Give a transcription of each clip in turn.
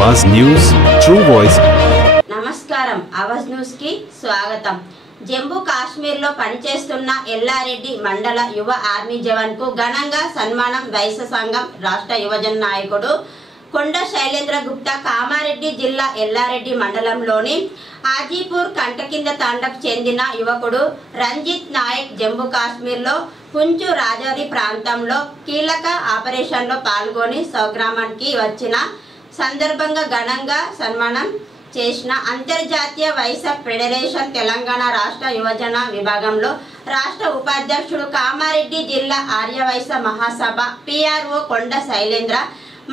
आवाज news true voice. నమస్కారం Awaaz news కి స్వాగతం। జమ్మూ కాశ్మీర్ లో పనిచేస్తున్న ఎల్లారెడ్డి మండల యువ ఆర్మీ జవాన్ కు ఘనంగా సన్మానం వైశ్య సంఘం రాష్ట్ర యువజన నాయకుడు కొండ శైలేంద్ర గుప్తా కామారెడ్డి జిల్లా ఎల్లారెడ్డి మండలంలోని ఆజీపూర్ కంటకింద తాండకు చెందిన యువకుడు రంజిత్ నాయక్ జమ్మూ కాశ్మీర్లో పుంచు రాజౌరి ప్రాంతంలో కీలక ఆపరేషన్లో పాల్గొని స్వగ్రామానికి వచ్చిన సందర్భంగా ఘనంగా సన్మానం చేసిన అంతర్జాతీయ వైశ్య ఫెడరేషన్ తెలంగాణ రాష్ట్ర యువజన విభాగంలో రాష్ట్ర ఉపాధ్యక్షుడు కామారెడ్డి జిల్లా ఆర్యవైశ్య మహాసభ పిఆర్ఓ కొండ శైలేంద్ర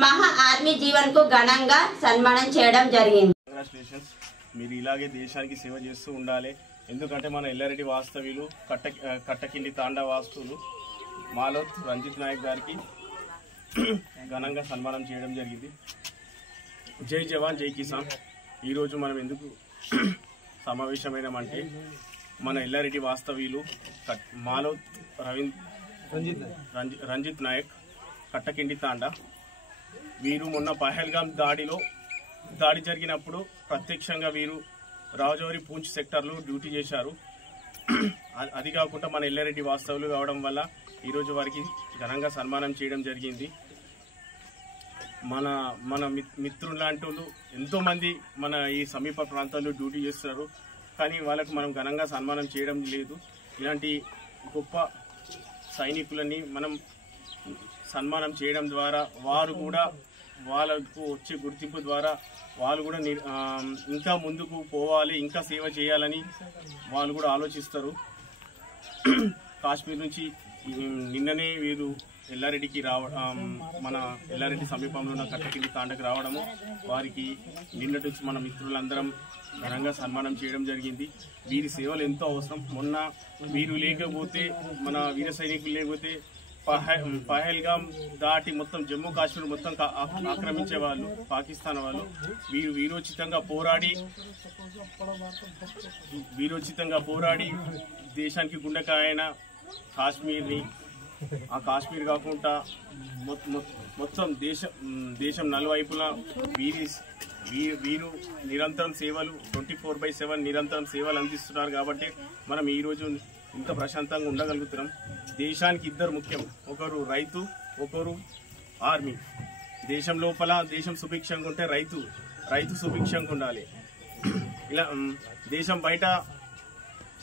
మహా ఆర్మీ జీవన్ కు ఘనంగా సన్మానం చేయడం జరిగింది। కంగ్రాచులేషన్స్, మీరు ఇలాగే దేశానికి సేవ చేస్తూ ఉండాలి। ఎందుకంటే మన ఎల్లారెడ్డి వాస్తవ్యులు కట్టకిండి తాండా వాస్తువులు మాలోత్ రంజిత్ నాయక్ గారికి ఘనంగా సన్మానం చేయడం జరిగింది। జై జవాన్ జై కిసాన్। ఈరోజు మనం ఎందుకు సమావేశమైనామంటే మన ఎల్లారెడ్డి వాస్తవ్యులు మాలోత్ రంజిత్ నాయక్ కట్టకిండి తాండా వీరు మొన్న పహల్గామ్ దాడి జరిగినప్పుడు ప్రత్యక్షంగా వీరు రాజౌరి పూంచ్ సెక్టర్లో డ్యూటీ చేశారు। అది కాకుండా మన ఎల్లారెడ్డి వాస్తవులు కావడం వల్ల ఈరోజు వారికి ఘనంగా సన్మానం చేయడం జరిగింది। మన మిత్రులు లాంటి వాళ్ళు ఎంతోమంది మన ఈ సమీప ప్రాంతాల్లో డ్యూటీ చేస్తున్నారు, కానీ వాళ్ళకు మనం ఘనంగా సన్మానం చేయడం లేదు। ఇలాంటి గొప్ప సైనికులని మనం సన్మానం చేయడం ద్వారా వారు కూడా వాళ్ళకు వచ్చే గుర్తింపు ద్వారా వాళ్ళు కూడా ఇంకా ముందుకు పోవాలి, ఇంకా సేవ చేయాలని వాళ్ళు కూడా ఆలోచిస్తారు। కాశ్మీర్ నుంచి నిన్ననే వీరు ఎల్లారెడ్డికి మన ఎల్లారెడ్డి సమీపంలో ఉన్న కట్టకిండి తాండకు రావడము వారికి నిన్నటి నుంచి మన మిత్రులందరం ఘనంగా సన్మానం చేయడం జరిగింది। వీరి సేవలు ఎంతో అవసరం। మొన్న వీరు లేకపోతే మన వీర సైనికులు లేకపోతే పహల్గామ్ దాటి మొత్తం జమ్మూ కాశ్మీర్ మొత్తం ఆక్రమించే వాళ్ళు పాకిస్తాన్ వాళ్ళు వీరు వీరోచితంగా పోరాడి దేశానికి గుండెకాయన కాశ్మీర్ని ఆ కాశ్మీర్ కాకుండా మొత్తం దేశం నలువైపులా వీరు నిరంతరం సేవలు 24/7 నిరంతరం సేవలు అందిస్తున్నారు కాబట్టి మనం ఈరోజు ఇంత ప్రశాంతంగా ఉండగలుగుతున్నాం। దేశానికి ఇద్దరు ముఖ్యం, ఒకరు రైతు, ఒకరు ఆర్మీ। దేశం లోపల దేశం సుభిక్షంగా ఉంటే రైతు సుభిక్షంగా ఉండాలి। ఇలా దేశం బయట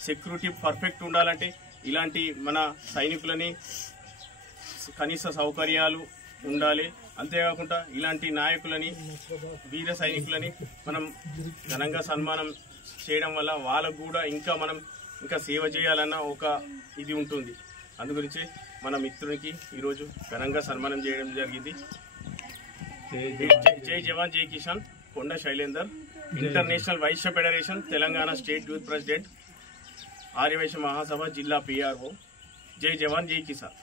సెక్యూరిటీ పర్ఫెక్ట్ ఉండాలంటే ఇలాంటి మన సైనికులని కనీస సౌకర్యాలు ఉండాలి। అంతేకాకుండా ఇలాంటి నాయకులని వీర సైనికులని మనం ఘనంగా సన్మానం చేయడం వల్ల వాళ్ళకు కూడా ఇంకా సేవ చేయాలన్న ఒక ఇది ఉంటుంది। అందుగురించి మన మిత్రునికి ఈరోజు ఘనంగా సన్మానం చేయడం జరిగింది। జై జవాన్ జై కిసాన్ Konda Shailender, international Vaishya federation Telangana state youth president, Aryavaishya Mahasabha జిల్లా పిఆర్ఓ। జై జవాన్ జై కిసాన్।